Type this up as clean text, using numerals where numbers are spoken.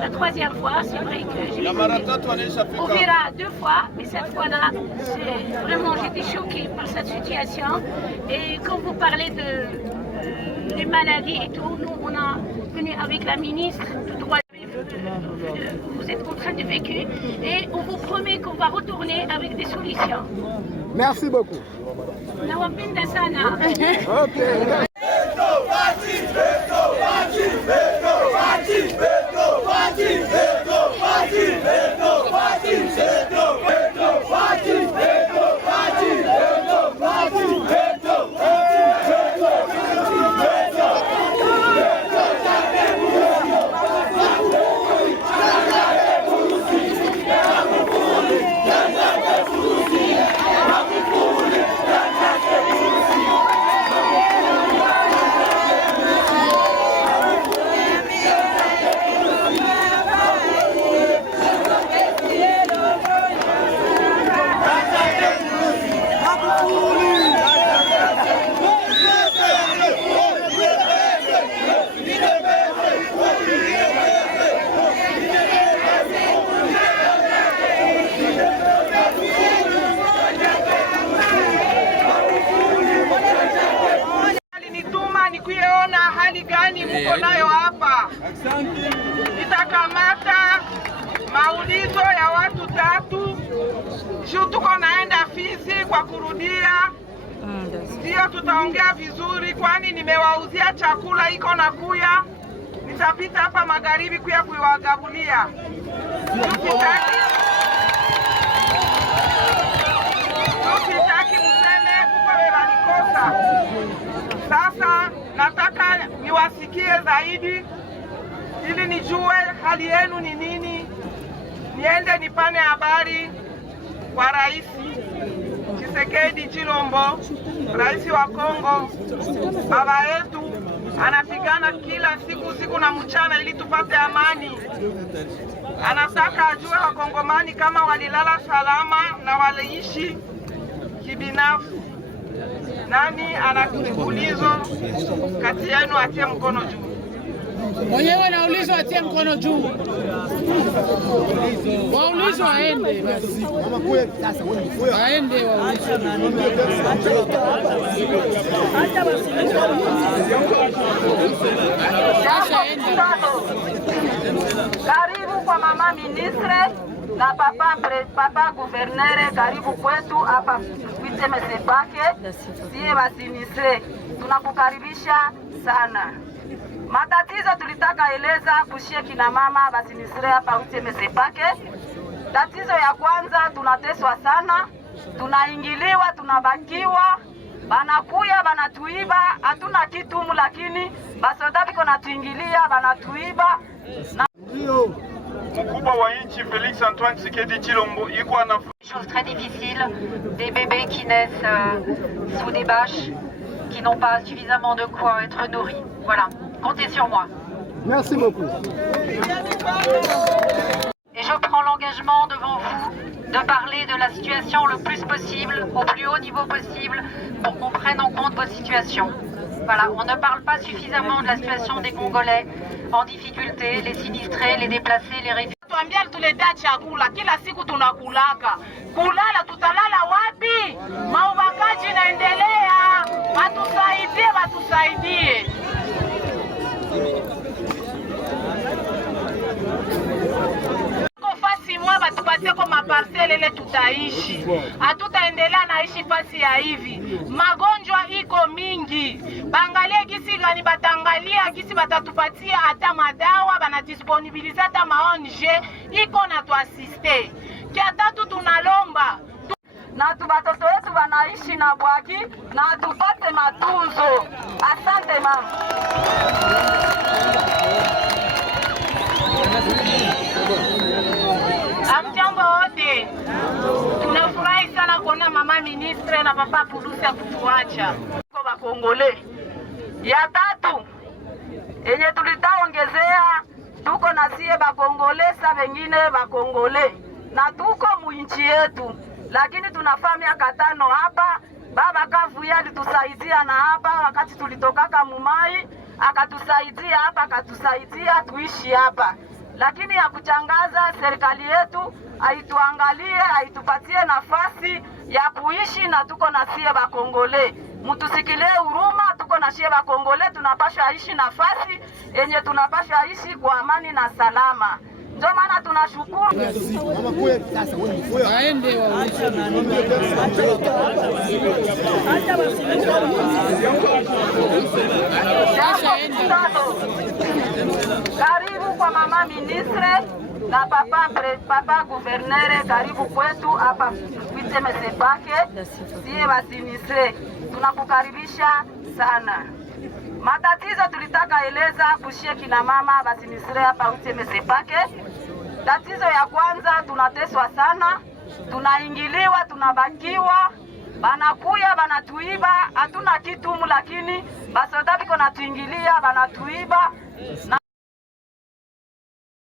La troisième fois, c'est vrai que j'ai Uvira 2 fois, mais cette fois-là, vraiment j'étais choquée par cette situation. Et quand vous parlez de les maladies et tout, nous on a venu avec la ministre du droit. Vous êtes en train de vécu et on vous promet qu'on va retourner avec des solutions. Merci beaucoup. Nawapenda sana. Okay. Hali gani mko nayo hapa? Nitakamata maulizo ya watu 3 juu tuko naenda Fizi kwa kurudia, ndio tutaongea vizuri, kwani nimewauzia chakula iko na kuya. Nitapita hapa magharibi kuya kuiwagabulia. Sitaki mseme kuko bebanikosa. Sasa nataka niwasikie zaidi ili nijue hali yenu ni nini, niende nipane habari kwa Rais Tshisekedi Tshilombo, rais wa Kongo. Baba yetu anapigana kila siku na mchana ili tupate amani. Anataka ajue Wakongomani kama walilala salama na waliishi kibinafsi. Nani anakuulizo kati yenu atie mkono juu? Mwenyewe naulizwa atie mkono juu. Waulizwa aende basi. Aende waulizwe. Karibu kwa mama ministre na papa gouverneur, karibu kwetu hapa Uitemesepake. Sie basinistre tunakukaribisha sana. Matatizo tulitaka eleza kushie kina mama basinistre hapa Uitemesepake. Tatizo ya kwanza, tunateswa sana, tunaingiliwa, tunabakiwa, banakuya banatuiba, hatuna kitu lakini basoda biko natuingilia banatuiba. Félix Antoine Tshisekedi Tshilombo iko na chose très difficile, des bébés qui naissent sous des bâches, qui n'ont pas suffisamment de quoi être nourris. Voilà, comptez sur moi. Merci beaucoup. Et je prends l'engagement devant vous de parler de la situation le plus possible, au plus haut niveau possible, pour qu'on prenne en compte votre situation. Voilà, on ne parle pas suffisamment de la situation des Congolais en difficulté, les sinistrés, les déplacés, les réfugiés. Tuambia tuletea chakula kila siku tunakulaka. Kulala tutalala wapi? Maubakaji naendelea. Watusaidie. Kwa fasi mwa batupatie batupatie kwa maparcele ile tutaishi. Hatutaendelea naishi fasi ya hivi. Magonjwa iko mingi. Bangalie gisi gani batangalia gisi batatupatia hata madawa, bana disponibiliza hata maonje iko na tuasiste. Kia tatu tunalomba na batoto wetu wanaishi na bwaki na tupate matunzo. Asante mama. Amjambo wote. Tunafurahi sana kuona mama ministre na papa Pulusi kutuacha. Kwa Bakongole. Ya tatu enye tulitaongezea tuko na sie Bakongole sa wengine Bakongole na tuko muinchi yetu, lakini tunafaa miaka 5 hapa. Baba Kavuya alitusaidia na hapa wakati tulitokaka Mumai, akatusaidia hapa, akatusaidia tuishi hapa. Lakini ya kuchangaza, serikali yetu haituangalie, haitupatie nafasi ya kuishi na tuko na sie Bakongole. Mutusikilie huruma, tuko na sie Bakongole, tunapaswa ishi nafasi yenye tunapaswa ishi kwa amani na salama. Ndio maana tunashukuru. Waende waulize. Karibu kwa mama ministre na papa gouverneur, karibu kwetu hapa Uiteme Sepake. Sie basinistre tunakukaribisha sana. Matatizo tulitaka eleza kushie kina mama basinistre hapa Uiteme Sepake. Tatizo ya kwanza, tunateswa sana, tunaingiliwa, tunabakiwa, banakuya banatuiba, hatuna kitu, lakini basoda biko natuingilia banatuiba na